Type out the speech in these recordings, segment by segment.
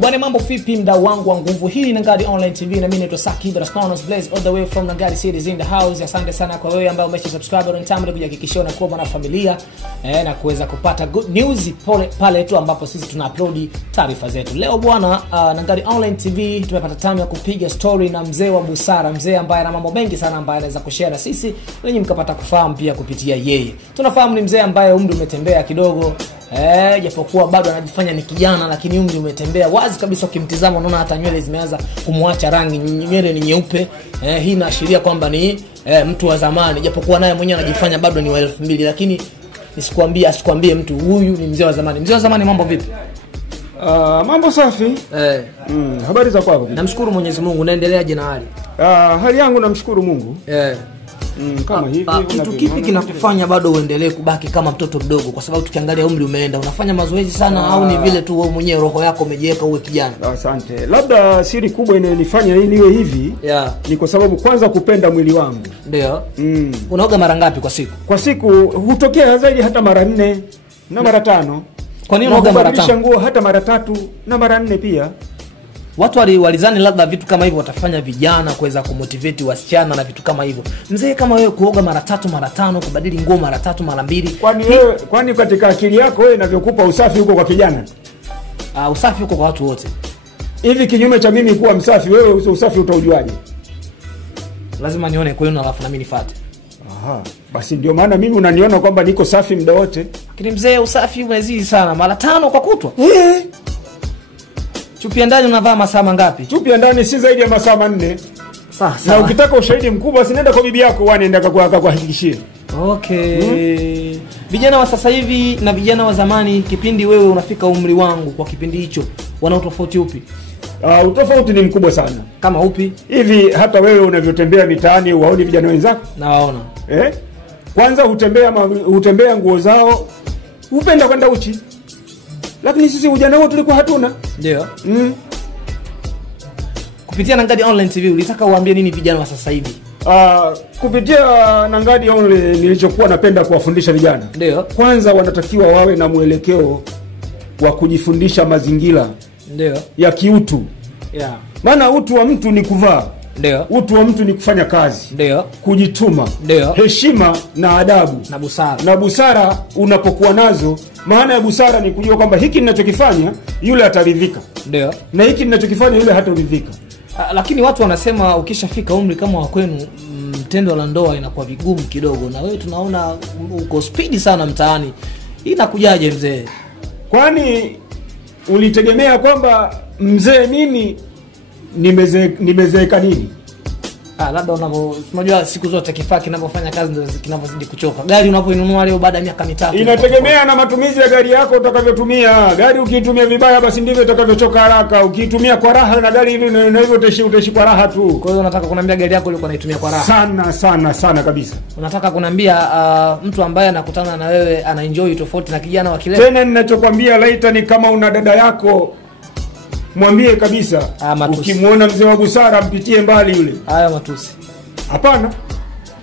Bwana mambo vipi mdau wangu wa nguvu, hii ni Nangadi Online TV na mimi naitwa Saki the Response Blaze all the way from Nangadi Cities in the house. Asante sana kwa wewe ambao umesubscribe on time kujihakikishia na kuwa na familia na kuweza kupata good news pale tu ambapo sisi tuna upload taarifa zetu. Leo bwana Nangadi Online TV tumepata time ya kupiga story na mzee wa busara, mzee ambaye ana mambo mengi sana ambaye anaweza kushare na sisi wenyewe mkapata kufahamu pia kupitia yeye. Tunafahamu ni mzee ambaye umri umetembea kidogo, japokuwa bado anajifanya ni kijana lakini umri umetembea wazi kabisa. Ukimtizama unaona hata nywele zimeanza kumwacha rangi, nywele ni nyeupe. Hii inaashiria kwamba ni mtu wa zamani, japokuwa naye mwenyewe anajifanya bado ni wa 2000, lakini asikwambie mtu huyu ni mzee wa zamani. Mzee wa zamani, mambo vipi? Mambo safi. Habari za kwako? Namshukuru Mwenyezi Mungu. Unaendeleaje na hali? Hali yangu namshukuru Mungu. Kama hivi kitu kipi kinakufanya bado uendelee kubaki kama mtoto mdogo? Kwa sababu tukiangalia umri umeenda, unafanya mazoezi sana au ni vile tu wewe mwenyewe roho yako umejiweka uwe kijana? Asante. Labda siri kubwa inayonifanya niwe hivi ni kwa sababu kwanza kupenda mwili wangu. Ndio. Unaoga mara ngapi kwa siku? Kwa siku hutokea zaidi hata mara 4 na mara 5. Kwa nini unaoga mara 5? Nguo hata mara 3 na mara 4 pia. Watu walizani labda vitu kama hivyo watafanya vijana kuweza kumotivate wasichana na vitu kama hivyo. Mzee kama wewe kuoga mara 3 mara 5, kubadili nguo mara 3 mara 2. Kwani katika akili yako wewe inavyokupa usafi huko kwa kijana? Usafi huko kwa watu wote. Hivi kinyume cha mimi kuwa msafi, wewe usafi utaujuaje? Lazima nione kwenu alafu na mimi nifuate. Basi ndio maana mimi unaniona kwamba niko safi muda wote. Lakini mzee usafi umezidi sana, mara 5 kwa kutwa. Chupi ya ndani unavaa masaa mangapi? Chupi ya ndani si zaidi ya masaa 4. Sasa na ukitaka ushahidi mkubwa sinaenda kwa bibi yako, wanaenda kuhakikishia. Okay. Vijana wa sasa hivi na vijana wa zamani, kipindi wewe unafika umri wangu, kwa kipindi hicho wana utofauti upi? Utofauti ni mkubwa sana. Kama upi? Hivi hata wewe unavyotembea mitaani uwaoni vijana wenzako? Nawaona. Kwanza hutembea nguo zao, upenda kwenda uchi. Lakini sisi ujana wetu tulikuwa hatuna. Ndio. Kupitia Nangadi Online TV ulitaka uambie nini vijana wa sasa hivi? Kupitia Nangadi Online nilichokuwa napenda kuwafundisha vijana. Ndio. Kwanza wanatakiwa wawe na mwelekeo wa kujifundisha mazingira. Ndio. Ya kiutu. Maana utu wa mtu ni kuvaa. Ndio. Utu wa mtu ni kufanya kazi. Ndio. Kujituma. Ndio. Heshima na adabu na busara. Na busara unapokuwa nazo, maana ya busara ni kujua kwamba hiki ninachokifanya yule ataridhika. Ndio. Na hiki ninachokifanya yule hataridhika. Lakini watu wanasema ukishafika umri kama wa kwenu, tendo la ndoa inakuwa vigumu kidogo, na wewe tunaona uko speed sana mtaani. Inakujaje mzee? Kwani ulitegemea kwamba mzee mimi nimezeeka nini? Labda unajua siku zote kifaa kinapofanya kazi ndio kinapozidi kuchoka. Gari unapoinunua leo baada ya miaka 3 inategemea na matumizi ya gari yako utakavyotumia. Gari ukiitumia vibaya basi ndivyo itakavyochoka haraka. Ukiitumia kwa raha na gari hili na hivyo utaishi kwa raha tu. Kwa hiyo unataka kuniambia gari yako ulikuwa unaitumia kwa raha? Sana kabisa. Unataka kuniambia mtu ambaye anakutana na wewe ana enjoy tofauti na kijana wa kileo? Tena ninachokwambia laita ni kama una dada yako, mwambie kabisa ukimuona mzee wa busara mpitie mbali yule. Haya matusi. Hapana.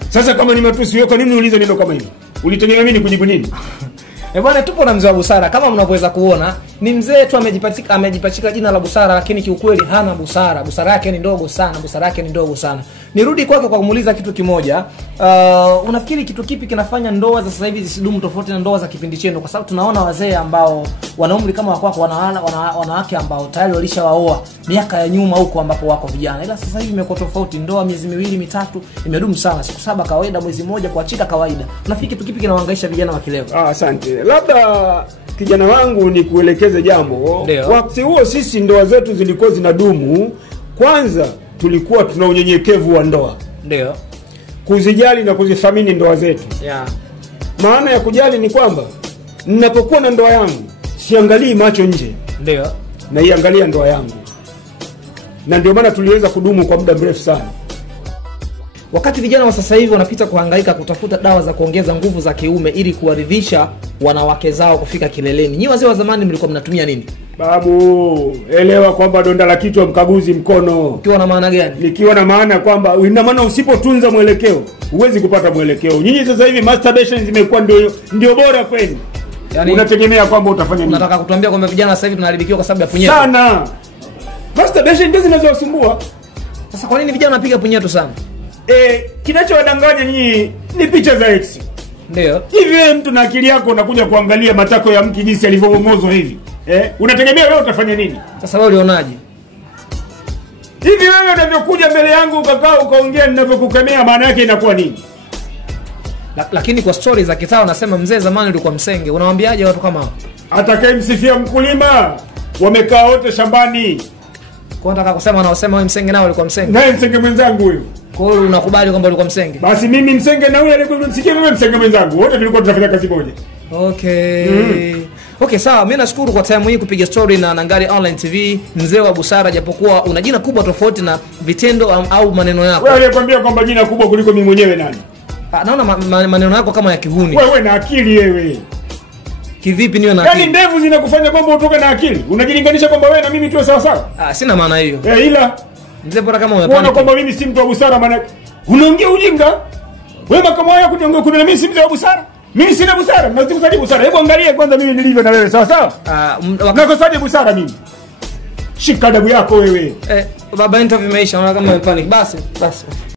Sasa kama ni matusi wewe kwa nini uulize neno kama hilo? Ulitegemea mimi kujibu nini? Bwana tupo na mzee wa busara, kama mnavyoweza kuona ni mzee tu amejipachika jina la busara, lakini kiukweli hana busara. Busara yake ni ndogo sana. Nirudi kwake kwa kumuuliza kitu kimoja. Unafikiri kitu kipi kinafanya ndoa za sasa hivi zisidumu tofauti na ndoa za kipindi chenu? Kwa sababu tunaona wazee ambao wana umri kama wako, wanawake ambao tayari walishawaoa miaka ya nyuma huko ambapo wako vijana. Ila sasa hivi imekuwa tofauti, ndoa miezi 2 3 imedumu sana, siku 7 kawaida, mwezi mmoja kuachika kawaida. Unafikiri kitu kipi kinawahangaisha vijana wa kileo? Asante. Labda kijana wangu ni kuelekeze jambo. Wakati huo sisi ndoa zetu zilikuwa zinadumu. Kwanza tulikuwa tuna unyenyekevu wa ndoa. Ndio. Kuzijali na kuzithamini ndoa zetu. Maana ya kujali ni kwamba ninapokuwa na ndoa yangu siangalii macho nje. Ndio. Na iangalia ndoa yangu. Na ndio maana tuliweza kudumu kwa muda mrefu sana. Wakati vijana wa sasa hivi wanapita kuhangaika kutafuta dawa za kuongeza nguvu za kiume ili kuwaridhisha wanawake zao kufika kileleni, nyinyi wazee wa zamani mlikuwa mnatumia nini? Babu, elewa kwamba donda la kichwa mkaguzi mkono. Ukiwa na maana gani? Nikiwa na maana kwamba ina maana usipotunza mwelekeo huwezi kupata mwelekeo. Nyinyi sasa hivi masturbation zimekuwa ndio bora kwenu. Yaani unategemea kwamba utafanya nini? Unataka kutuambia kwamba vijana sasa hivi tunaharibikiwa kwa sababu ya punyeto? Sana. Masturbation ndio zinazowasumbua. Sasa kwa nini vijana wanapiga punyeto sana? Kinachowadanganya nyinyi ni picha za ex. Ndio. Hivi wewe mtu na akili yako unakuja kuangalia matako ya mke jinsi alivyomongozwa hivi. Unategemea wewe utafanya nini? Sasa wewe ulionaje? Hivi wewe unavyokuja mbele yangu ukakaa ukaongea ninavyokukemea maana yake inakuwa nini? Lakini kwa stories za kitaa wanasema mzee zamani ulikuwa msenge. Unawaambiaje watu kama hao? Atakayemsifia mkulima wamekaa wote shambani. Kwa nataka kusema wanaosema wewe msenge nao ulikuwa msenge. Naye msenge mwenzangu huyo. Kwa hiyo unakubali kwamba ulikuwa msenge? Basi mimi msenge na yule alikuwa msikia wewe msenge mwenzangu. Wote tulikuwa tunafanya kazi moja. Okay. Okay, sawa. Mimi nashukuru kwa time hii kupiga story na Nangari Online TV, mzee wa busara, japokuwa una jina kubwa tofauti na vitendo au maneno yako. Wewe alikwambia kwamba jina kubwa kuliko mimi mwenyewe nani? Naona maneno yako kama ya kihuni. Wewe na akili wewe. Kivipi niwe na akili? Yaani ndevu zinakufanya kwamba utoke na akili. Unajilinganisha kwamba wewe na mimi tuwe sawa sawa? Sina maana hiyo. Ila mzee bora kama umepanda. Unaona kwamba mimi si mtu wa busara maana unaongea ujinga. Wewe kama haya kuniongea kuna mimi si mtu wa busara. Mimi sina busara, mnazungumzaje busara? Hebu angalia kwanza mimi nilivyo na wewe sawa sawa? Unakosaje busara mimi? Shika adabu yako wewe. Baba interview imeisha, unaona kama umepanic. Basi.